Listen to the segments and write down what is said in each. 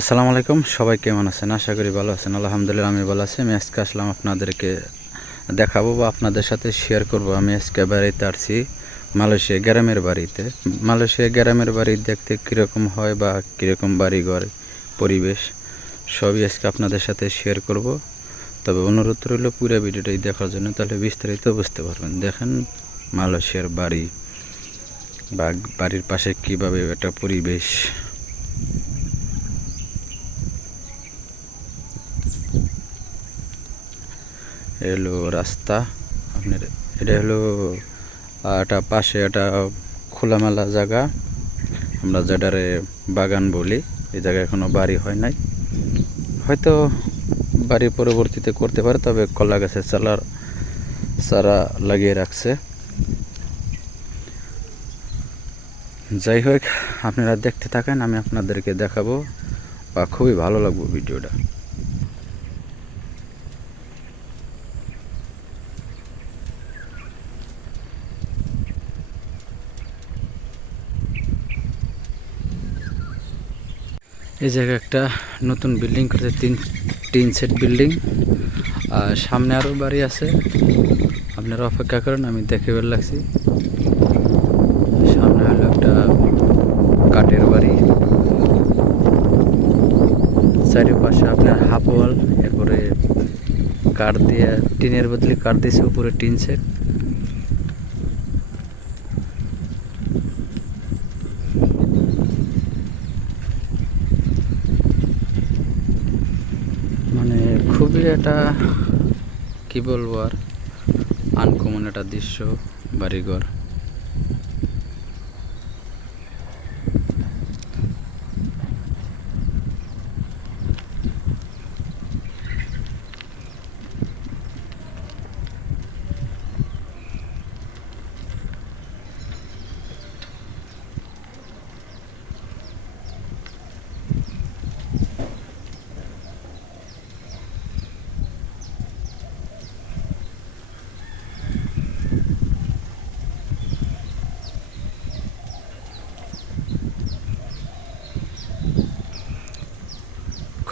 আসসালামু আলাইকুম, সবাই কেমন আছেন? আশা করি ভালো আছেন। আলহামদুলিল্লাহ, আমি ভালো আছি। আমি আজকে আসলাম আপনাদেরকে দেখাবো বা আপনাদের সাথে শেয়ার করব। আমি আজকে বাড়িতে আসছি মালয়েশিয়া গ্রামের বাড়িতে। মালয়েশিয়া গ্রামের বাড়ি দেখতে কীরকম হয় বা কীরকম বাড়িঘর, পরিবেশ, সবই আজকে আপনাদের সাথে শেয়ার করব। তবে অনুরোধ রইল পুরো ভিডিওটাই দেখার জন্য, তাহলে বিস্তারিত বুঝতে পারবেন। দেখেন মালয়েশিয়ার বাড়ি, বা বাড়ির পাশে কীভাবে একটা পরিবেশ। এ হলো রাস্তা, আপনার এটা হলো একটা পাশে একটা খোলামেলা জায়গা। আমরা যেটারে বাগান বলি, এই জায়গায় এখনও বাড়ি হয় নাই। হয়তো বাড়ি পরবর্তীতে করতে পারে, তবে কলা গাছের চালার চারা লাগিয়ে রাখছে। যাই হোক, আপনারা দেখতে থাকেন, আমি আপনাদেরকে দেখাবো, বা খুবই ভালো লাগবো ভিডিওটা। এই জায়গায় একটা নতুন বিল্ডিং করছে, তিন তিন সেট বিল্ডিং আর সামনে আরও বাড়ি আছে। আপনারা অপেক্ষা করেন, আমি দেখে বের লাগছি। সামনে হলো একটা কাঠের বাড়ি। চারিপাশে আপনার হাফ ওয়াল এরপরে কাঠ দিয়ে, টিনের বদলে কাঠ দিয়েছে উপরে টিন সেট মানে একটা কি বলব আর? আনকমন একটা দৃশ্য বাড়িঘর।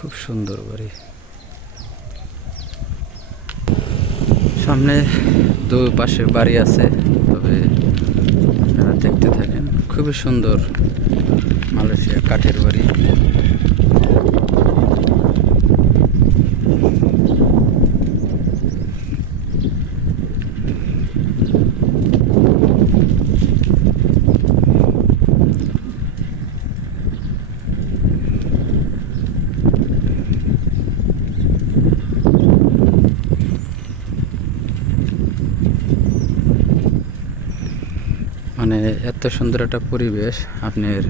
খুব সুন্দর বাড়ি। সামনে দু পাশে বাড়ি আছে, তবে দেখতে থাকেন। খুবই সুন্দর মালয়েশিয়া কাঠের বাড়ি। মানে এত সুন্দর একটা পরিবেশ, আপনার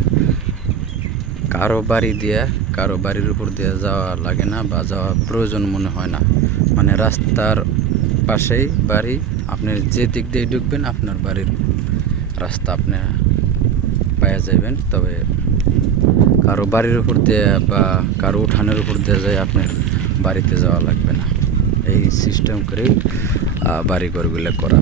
কারও বাড়ি দিয়ে, কারও বাড়ির উপর দিয়ে যাওয়া লাগে না বা যাওয়া প্রয়োজন মনে হয় না। মানে রাস্তার পাশেই বাড়ি আপনি যে দিক দিয়ে ঢুকবেন, আপনার বাড়ির রাস্তা আপনি পাওয়া যাবেন তবে কারও বাড়ির উপর দিয়ে বা কারও উঠানের উপর দিয়ে যায় আপনার বাড়িতে যাওয়া লাগবে না। এই সিস্টেম করেই বাড়িঘরগুলো করা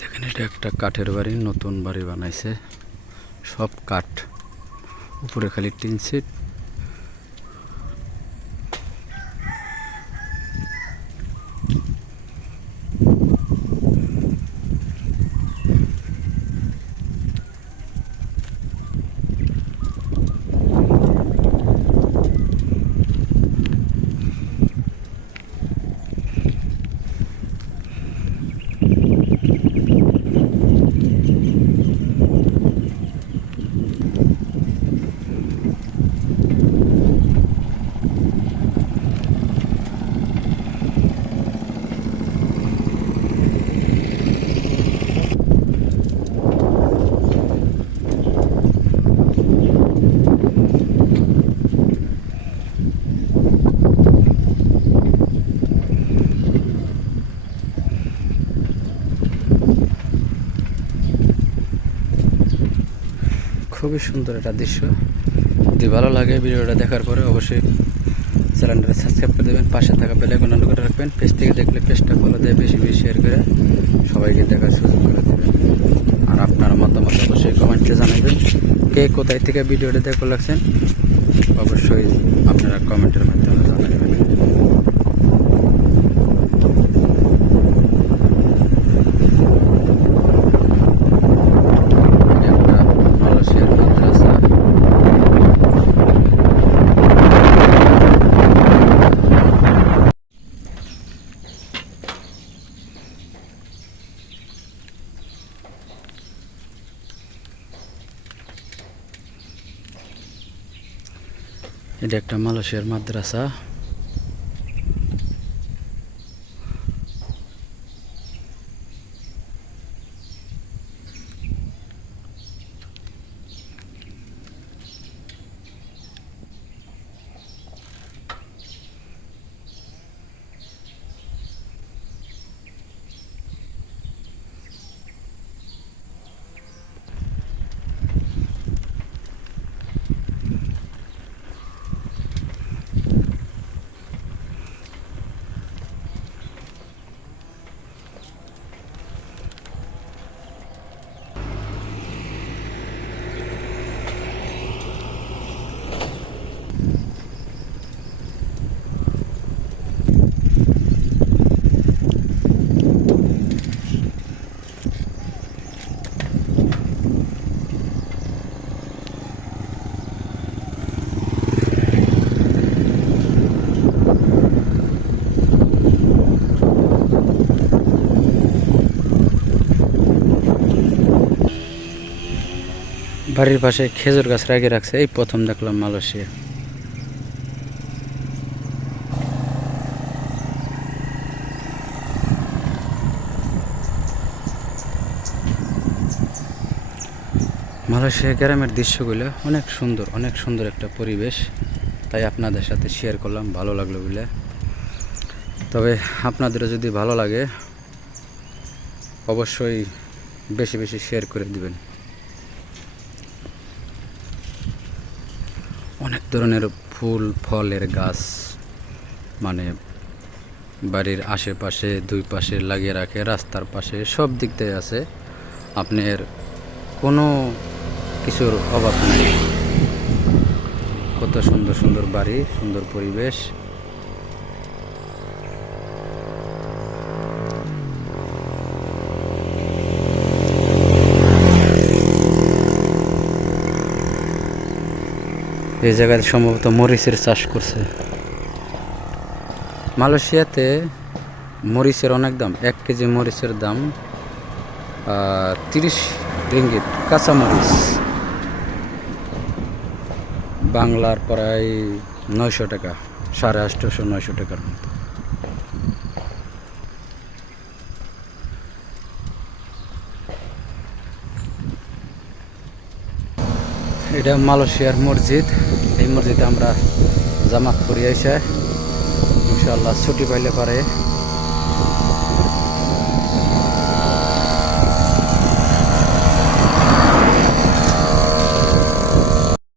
দেখেন এটা একটা কাঠের বাড়ি নতুন বাড়ি বানাইছে। সব কাঠ উপরে খালি টিন সিট। খুবই সুন্দর একটা দৃশ্য। যদি ভালো লাগে ভিডিওটা দেখার পরে অবশ্যই চ্যানেলটা সাবস্ক্রাইব করে দেবেন, পাশে থাকা বেল আইকন অন করে রাখবেন। পেজ থেকে দেখলে পেজটা ফলো দিয়ে বেশি বেশি শেয়ার করে সবাইকে দেখার সুযোগ করে দেবেন। আর আপনার মতামত অবশ্যই কমেন্টে জানাবেন। কে কোথায় থেকে ভিডিওটা দেখে লাগছেন, অবশ্যই আপনারা কমেন্টের মাধ্যমে জানাবেন একটা মালয়েশিয়ার মাদ্রাসা এটা একটা মালয়েশিয়ার মাদ্রাসা। বাড়ির পাশে খেজুর গাছ লাগিয়ে রাখছে, এই প্রথম দেখলাম মালয়েশিয়া। মালয়েশিয়া গ্রামের দৃশ্যগুলো অনেক সুন্দর অনেক সুন্দর একটা পরিবেশ। তাই আপনাদের সাথে শেয়ার করলাম, ভালো লাগল বলে। তবে আপনাদেরও যদি ভালো লাগে, অবশ্যই বেশি বেশি শেয়ার করে দিবেন। অনেক ধরনের ফুল, ফলের গাছ মানে বাড়ির আশেপাশে, দুই পাশে লাগিয়ে রাখে, রাস্তার পাশে, সব দিক দিয়ে আছে। আপনার কোনো কিছুর অভাব নেই। কত সুন্দর সুন্দর বাড়ি, সুন্দর পরিবেশ। এই জায়গায় সম্ভবত মরিচের চাষ করছে। মালয়েশিয়াতে মরিচের অনেক দাম, এক কেজি মরিচের দাম তিরিশ রিঙ্গিত কাঁচা মরিচ। বাংলার প্রায় নয়শো টাকা, সাড়ে আটশোশো নয়শো টাকার মতো। এটা মালয়েশিয়ার মসজিদ। এই মসজিদে আমরা জামাত করি ইনশাল্লাহ ছুটি পাইলে পারে